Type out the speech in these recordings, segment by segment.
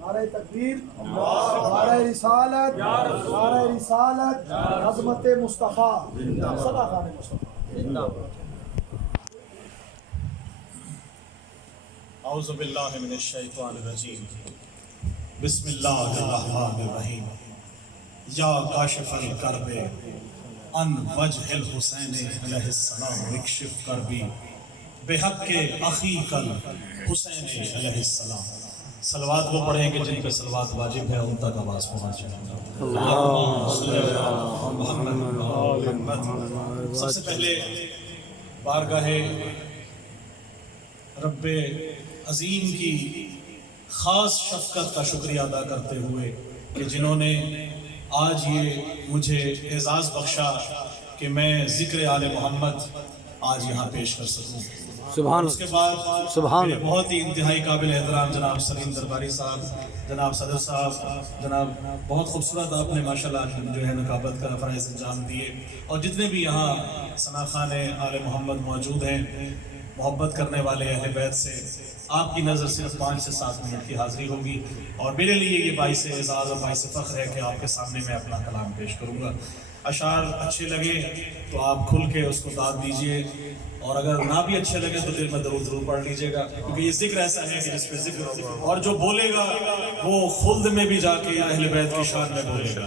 نعرہ تکبیر، نعرہ رسالت، نعرہ رسالت، عظمت مصطفیٰ، صدا خان مصطفیٰ۔ اعوذ باللہ من الشیطان الرجیم، بسم اللہ الرحمن الرحیم۔ یا کاشف الکرب عن وجہ الحسین علیہ السلام اکشف کربی بحق اخیک الحسین علیہ السلام۔ صلوات وہ پڑھیں کہ جن پہ صلوات واجب ہے ان تک آواز پہنچ جائے۔ سب سے پہلے بارگاہ رب عظیم کی خاص شفقت کا شکریہ ادا کرتے ہوئے کہ جنہوں نے آج یہ مجھے اعزاز بخشا کہ میں ذکر آل محمد آج یہاں پیش کر سکوں۔ سبحان اس کے بعد بہت ہی انتہائی قابل احترام جناب سلیم درباری صاحب، جناب صدر صاحب، جناب بہت خوبصورت آپ نے ماشاءاللہ جو ہے نقابت کا فرائض انجام دیے، اور جتنے بھی یہاں ثنا خان آل محمد موجود ہیں محبت کرنے والے اہل بیت سے، آپ کی نظر صرف 5 سے 7 منٹ کی حاضری ہوگی، اور میرے لیے یہ باعث اعزاز اور باعث فخر ہے کہ آپ کے سامنے میں اپنا کلام پیش کروں گا۔ اشعار اچھے لگے تو آپ کھل کے اس کو داد دیجئے، اور اگر نہ بھی اچھے لگے تو دل میں ضرور پڑھ لیجئے گا، کیونکہ یہ ذکر ایسا ہے کہ جس پہ ذکر ہوگا، اور جو بولے گا وہ خلد میں بھی جا کے اہل بیت کی شان میں بولے گا۔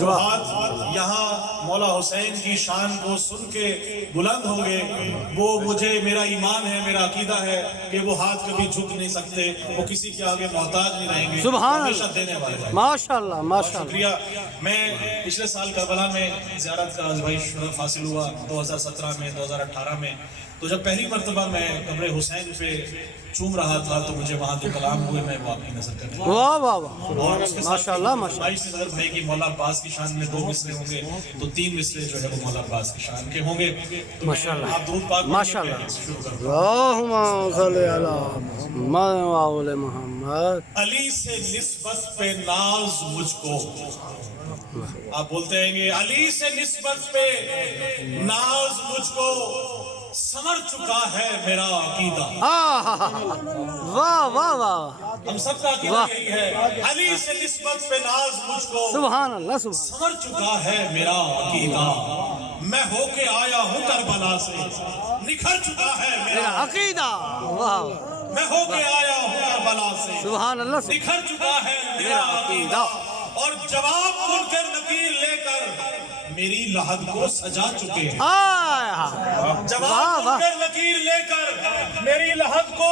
جو ہاتھ یہاں مولا حسین کی شان کو سن کے بلند ہوں گے، وہ مجھے میرا ایمان ہے، میرا عقیدہ ہے کہ وہ ہاتھ کبھی جھک نہیں سکتے، وہ کسی کے آگے محتاج نہیں رہیں گے، ہمیشہ دینے والے رہیں گے۔ ماشاءاللہ ماشاءاللہ۔ شکریہ۔ میں پچھلے سال کربلا میں زیارت کا بھائی شرف حاصل ہوا 2017 میں 2018 میں، تو جب پہلی مرتبہ میں قبر حسین پہ چوم رہا تھا تو مجھے وہاں جو کلام ہوئے میں وہ آپ کی نظر کرنے لگا، واہ واہ واہ، اور اس کے ساتھ ماشاءاللہ ماشاءاللہ۔ بھائی سے صدر بھائی کی مولا عباس کی شان میں 2 مصرے ہوں گے تو 3 مصرے جو ہے وہ مولا عباس کی شان کے ہوں گے۔ تو ماشاءاللہ آپ درود پاک ماشاءاللہ۔ شروع کرتے ہیں۔ اللہم صلی علی محمد وعلی محمد۔ علی سے نسبت پہ ناز مجھ کو، آپ بولتے ہیں گے علی سے نسبت پہ ناز مجھ کو، سمر چکا ہے میرا عقیدہ۔ واہ واہ واہ، ہم سب کا عقیدہ یہی ہے، علی سے نسبت پہ ناز مجھ کو، سبحان اللہ سبحان۔ سمر چکا ہے میرا عقیدہ، میں ہو کے آیا ہوں کربلا سے، نکھر چکا ہے میرا عقیدہ، واہ، میں ہو کے آیا ہوں کربلا سے، سبحان اللہ، نکھر چکا ہے میرا عقیدہ، اور جواب منکر نکیر لے کر میری لحد کو سجا چکے ہیں۔ جواب منکر نکیر لے کر میری لحد کو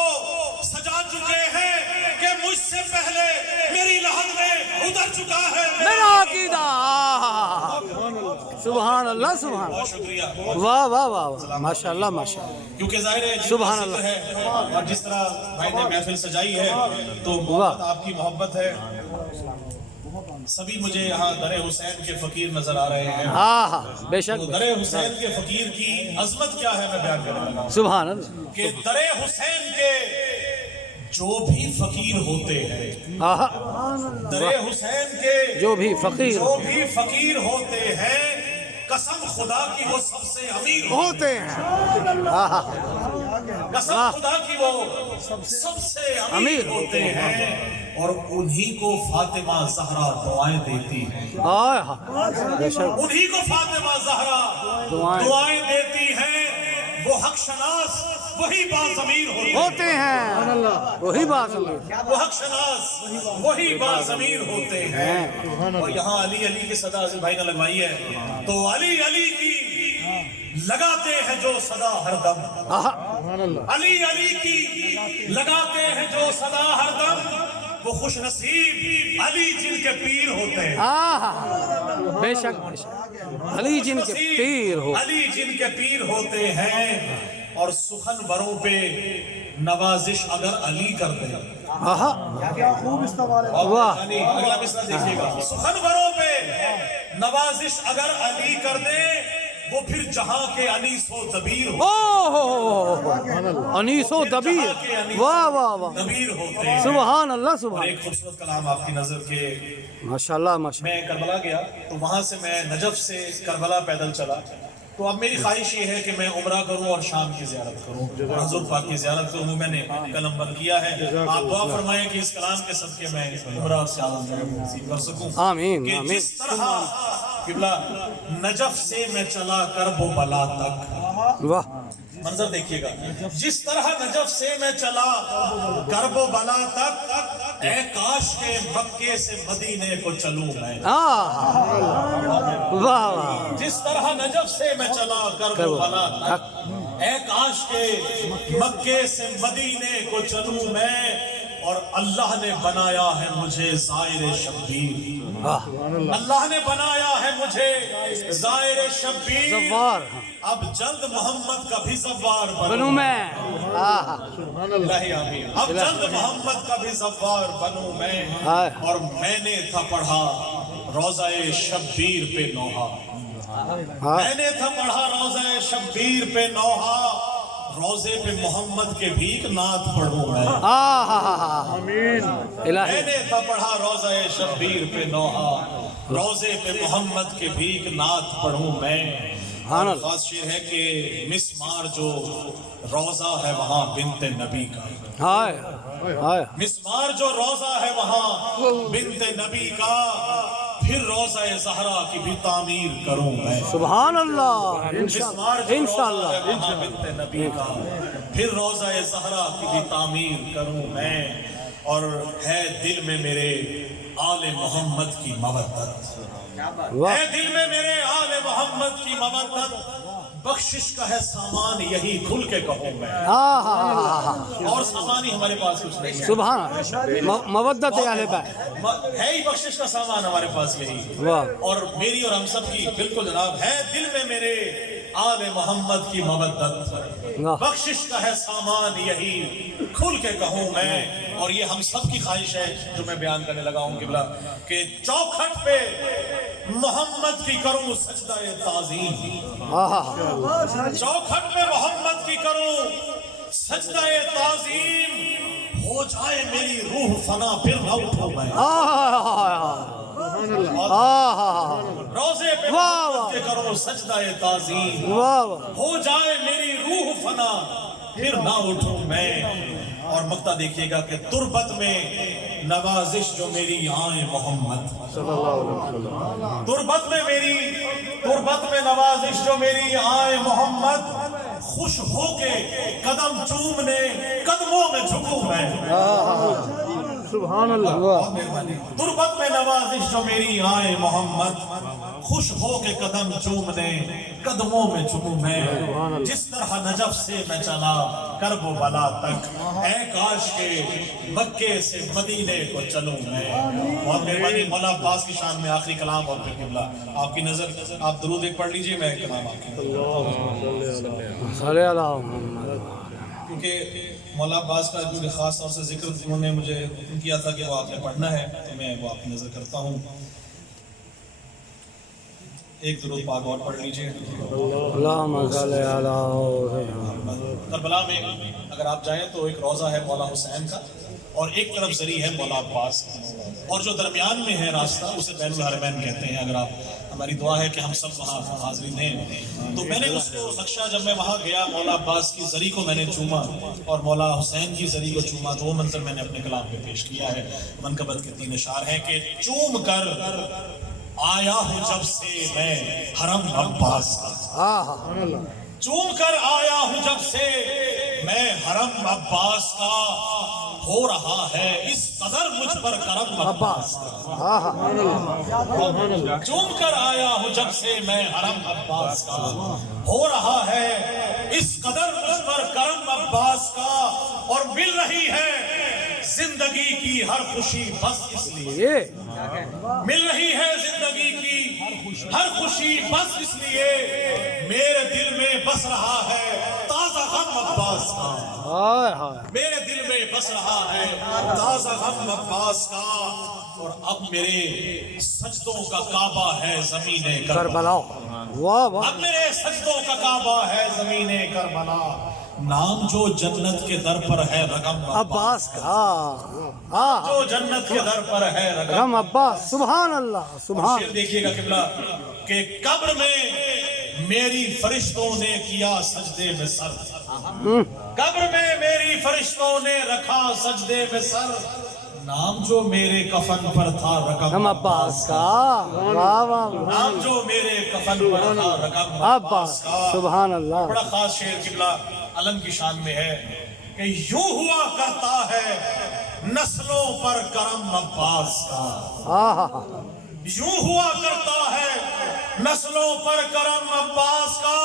سجا چکے ہیں کہ مجھ سے پہلے میری لحد میں اتر چکا ہے میرا عقیدہ۔ سبحان اللہ سبحان اللہ، بہت شکریہ۔ واہ واہ واہ، ماشاءاللہ ماشاءاللہ، کیونکہ ظاہر ہے سبحان اللہ ہے، اور جس طرح بھائی نے محفل سجائی ہے تو محبت آپ کی محبت ہے۔ سبھی مجھے یہاں در حسین کے فقیر نظر آ رہے ہیں، بے شک، در حسین کے فقیر کی عظمت کیا ہے میں بیان کرنے لگا سبحان اللہ، کہ در حسین کے جو بھی فقیر ہوتے ہیں، در حسین کے جو بھی فقیر ہوتے ہیں، قسم خدا کی وہ سب سے امیر ہوتے ہیں، قسم خدا کی وہ سب سے امیر ہوتے ہیں، اور انہی کو فاطمہ زہرا دعائیں دیتی ہیں، بے شک، انہی کو فاطمہ زہرا دعائیں دیتی ہیں، وہ حق شناس وہی باضمیر ہوتے ہیں، وہی بات ہے، وہ حق شناس وہی باضمیر ہوتے ہیں۔ اور یہاں علی علی کی صدا عزیز بھائی نے لگوائی ہے، تو علی علی کی لگاتے ہیں جو صدا ہر دم، علی علی کی لگاتے ہیں جو صدا ہر دم، وہ خوش نصیب علی جن کے پیر ہوتے ہیں، بے شک بے شک، علی جن کے پیر ہو، علی جن کے پیر ہوتے ہیں، اور سخن وروں پہ نوازش اگر علی کر دیں، کیا خوب استعمال ہے۔ واہ، اگلا مصرع دیکھیے گا، سخن وروں پہ نوازش اگر علی کر دیں، وہ پھر جہاں کے انیس و دبیر انیس و دبیر، واہ واہ واہ، دبیر ہوتے ہیں۔ سبحان اللہ سبحان اور ایک خوبصورت کلام آپ کی نظر کے، ماشاءاللہ ماشاءاللہ، میں کربلا گیا تو وہاں سے میں نجف سے کربلا پیدل چلا، تو اب میری خواہش یہ ہے کہ میں عمرہ کروں اور شام کی زیارت کروں اور حضور پاک کی زیارت کروں. میں نے قلم بند کیا ہے. آپ دعا فرمائیں کہ اس کلام کے صدقے میں عمرہ اور سیاحت نصیب کر سکوں. آمین کہ آمین. جس طرح قبلہ نجف سے میں چلا کرب و بلا تک. واہ منظر دیکھیے گا. جس طرح نجف سے میں چلا کرب و بلا تک، اے کاش کے مکے سے مدینے کو چلوں میں. واہ واہ. جس طرح نجف سے میں چلا کرب و بلا تک، اے کاش کے مکے سے مدینے کو چلوں میں. اور اللہ نے بنایا ہے مجھے زائر شبیر. اللہ نے بنایا ہے مجھے زائر شبیر. زوار اب جلد محمد کا بھی زوار بنوں بنوں. میں. اللہ آمین. اب جلد محمد کا بھی زوار بنوں میں. اور میں نے تھا پڑھا روضہ شبیر پہ نوحہ. میں نے تھا پڑھا روضہ شبیر پہ نوحہ. روضے پہ محمد کے بھی ایک نعت پڑھوں میں. آمین. میں نے تھا پڑھا روضہ شبیر پہ نوحہ. روضے پہ محمد کے بھی ایک نعت پڑھوں میں. اور خاص شعر ہے کہ مسمار جو روضہ ہے وہاں بنت نبی کا. ہائے ہائے. مسمار جو روضہ ہے وہاں بنت نبی کا. پھر روضہ زہرا کی بھی تعمیر کروں میں. سبحان اللہ. مسمار جو روضہ انشاءاللہ. ہے وہاں بنت نبی کا. پھر روضہ زہرا کی بھی تعمیر کروں میں. اور ہے دل میں میرے آل محمد کی مودت. ہے دل میں میرے آل محمد کی مودت. بخشش کا ہے سامان یہی کھل کے کہوں میں. اور سامان ہی ہمارے پاس کچھ نہیں ہے. سبحان مودت اہل بیت ہے ہی بخشش کا سامان ہمارے پاس یہی. اور میری اور ہم سب کی بالکل جناب ہے دل میں میرے آل محمد کی مودت. بخشش کا ہے سامان یہی کھل کے کہوں میں. اور یہ ہم سب کی خواہش ہے جو میں بیان کرنے لگا ہوں قبلہ کہ چوکھٹ پہ محمد کی کروں سجدہ تعظیم. چوکھٹ پہ محمد کی کروں سجدہ تعظیم. ہو جائے میری روح فنا پھر نہ اٹھوں میں. روزے پہ محمد کی کروں سجدہ تعظیم. ہو جائے میری روح فنا پھر نہ اٹھوں میں. اور مقطع دیکھیے گا کہ تربت میں نوازش جو میری آئے محمد. تربت میں نوازش جو میری آئے محمد. خوش ہو کے قدم چومنے قدموں میں جھکوں میں. سبحان اللہ. تربت میں نوازش جو میری آئے محمد. خوش ہو کے قدم چومنے قدموں میں جھکوں میں. جس طرح نجف سے میں چلا کرب و بلا تک، اے کاش کے مکے سے مدینے کو چلوں میں. بہت مہربانی. مولا عباس کی شان میں آخری کلام اور پھر قبلہ آپ کی نظر آپ درود ایک پڑھ لیجئے. میں کلام آپ کی صلی اللہ محمد. کیونکہ مولا عباس کا جو خاص طور سے ذکر انہوں نے مجھے حکم کیا تھا کہ وہ آپ نے پڑھنا ہے تو میں وہ آپ کی نظر کرتا ہوں. ایک درود پاک اور پڑھ لیجئے. اللہم صلی علی کربلا میں اگر آپ جائیں تو ایک روضہ ہے مولا حسین کا اور ایک طرف زری ہے مولا عباس کا. اور جو درمیان میں ہے راستہ اسے بین الحرمین کہتے ہیں. اگر آپ ہماری دعا ہے کہ ہم سب وہاں حاضرین ہیں. تو میں نے اس کو نقشہ جب میں وہاں گیا مولا عباس کی زری کو میں نے چوما اور مولا حسین کی زری کو چوما. تو وہ منظر میں نے اپنے کلام پہ پیش کیا ہے. منقبت کے 3 اشعار ہیں کہ چوم کر آیا ہوں جب سے میں حرم عباس کا. چوم کر آیا ہوں جب سے میں حرم عباس کا. ہو رہا ہے اس قدر مجھ پر کرم عباس کا. چوم کر آیا ہوں جب سے میں حرم عباس کا. ہو رہا ہے اس قدر مجھ پر کرم عباس کا. اور مل رہی ہے زندگی کی ہر خوشی بس اس لیے. مل رہی ہے زندگی کی ہر خوشی بس اس لیے. میرے دل میں بس رہا ہے تازہ غم عباس کا. میرے دل میں بس رہا ہے تازہ غم عباس کا. اور اب میرے سجدوں کا کعبہ ہے زمین کربلا. اب میرے سجدوں کا کعبہ ہے زمین کربلا. نام جو جنت کے در پر ہے رقم عباس کا. جو جنت کے در پر ہے رقم عباس. سبحان اللہ. سبحان. دیکھیے گا قبلہ کہ قبر میں میری فرشتوں نے کیا سجدے میں سر، قبر میں میری فرشتوں نے رکھا سجدے میں سر، نام جو میرے کفن پر تھا رقم ہم عباس کا، واہ واہ نام جو میرے کفن پر تھا رقم عباس، سبحان اللہ۔ بڑا خاص شعر قبلہ علم کی شان میں ہے کہ یوں ہوا کرتا ہے نسلوں پر کرم عباس کا، آہا، یوں ہوا کرتا ہے نسلوں پر کرم عباس کا،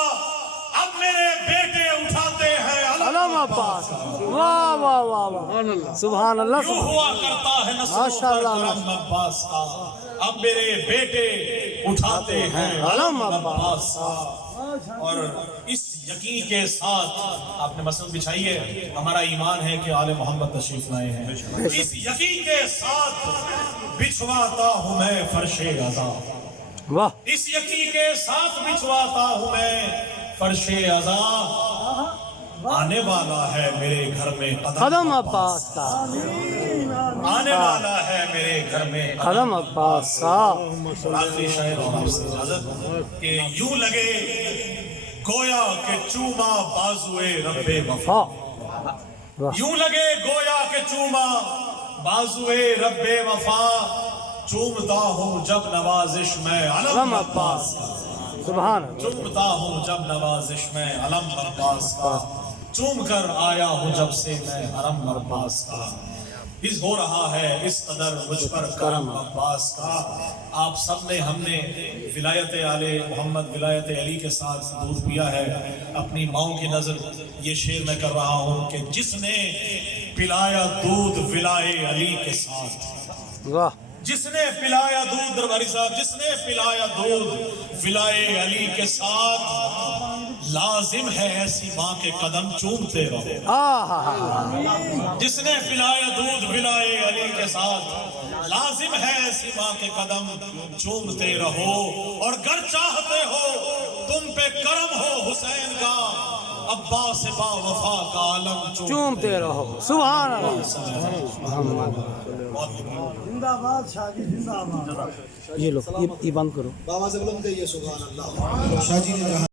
اب میرے بیٹے اٹھاتے ہیں علم عباس، واہ واہ واہ واہ، سبحان اللہ۔ یوں ہوا کرتا ہے نسلوں ماشاء پر اللہ، کرم عباس کا، اب میرے بیٹے اٹھاتے ہیں علم عباس کا۔ اور اس یقین کے ساتھ آپ نے مسند بچھائی ہے، ہمارا ایمان ہے کہ آل محمد تشریف لائے ہیں، اس یقین کے ساتھ بچھواتا ہوں میں فرش رضا، واہ، اس یقین کے ساتھ بچھواتا ہوں میں فرش رضا، آنے والا ہے میرے گھر میں قدم عباس کا، آنے والا ہے میرے گھر میں قدم عباس کا۔ آخری شاعر اور آپ سے اجازت کہ یوں لگے گویا کہ چوما بازوئے رب وفا، واہ، یوں لگے گویا کہ چوما بازوئے رب وفا، چومتا ہوں جب نوازش میں علم عباس کا، سبحان اللہ۔ چومتا ہوں جب نوازش میں علم عباس کا، چوم کر آیا ہوں جب سے میں حرم عباس کا، اس ہو رہا ہے اس قدر مجھ پر کرم عباس کا۔ آپ سب نے ہم نے ولایت آل محمد ولایت علی کے ساتھ دودھ پیا ہے، اپنی ماؤں کی نظر یہ شعر میں کر رہا ہوں کہ جس نے پلایا دودھ ولایت علی کے ساتھ، واہ، جس نے پلایا دودھ درباری صاحب، جس نے پلایا دودھ ولایت علی کے ساتھ، لازم ہے ایسی ماں کے قدم چومتے رہو، آہا، جس نے پلایا دودھ ولایت علی کے ساتھ، لازم ہے ایسی ماں کے قدم چومتے رہو، اور گر چاہتے ہو تم پہ کرم ہو حسین کا، عباس با وفا کا عالم چومتے رہو، سبحان اللہ۔ زندہ باد شاہ جی، زندہ باد۔ یہ لو، یہ بند کرو۔ بابا سے بلند کہیے سبحان اللہ۔ شاہ جی نے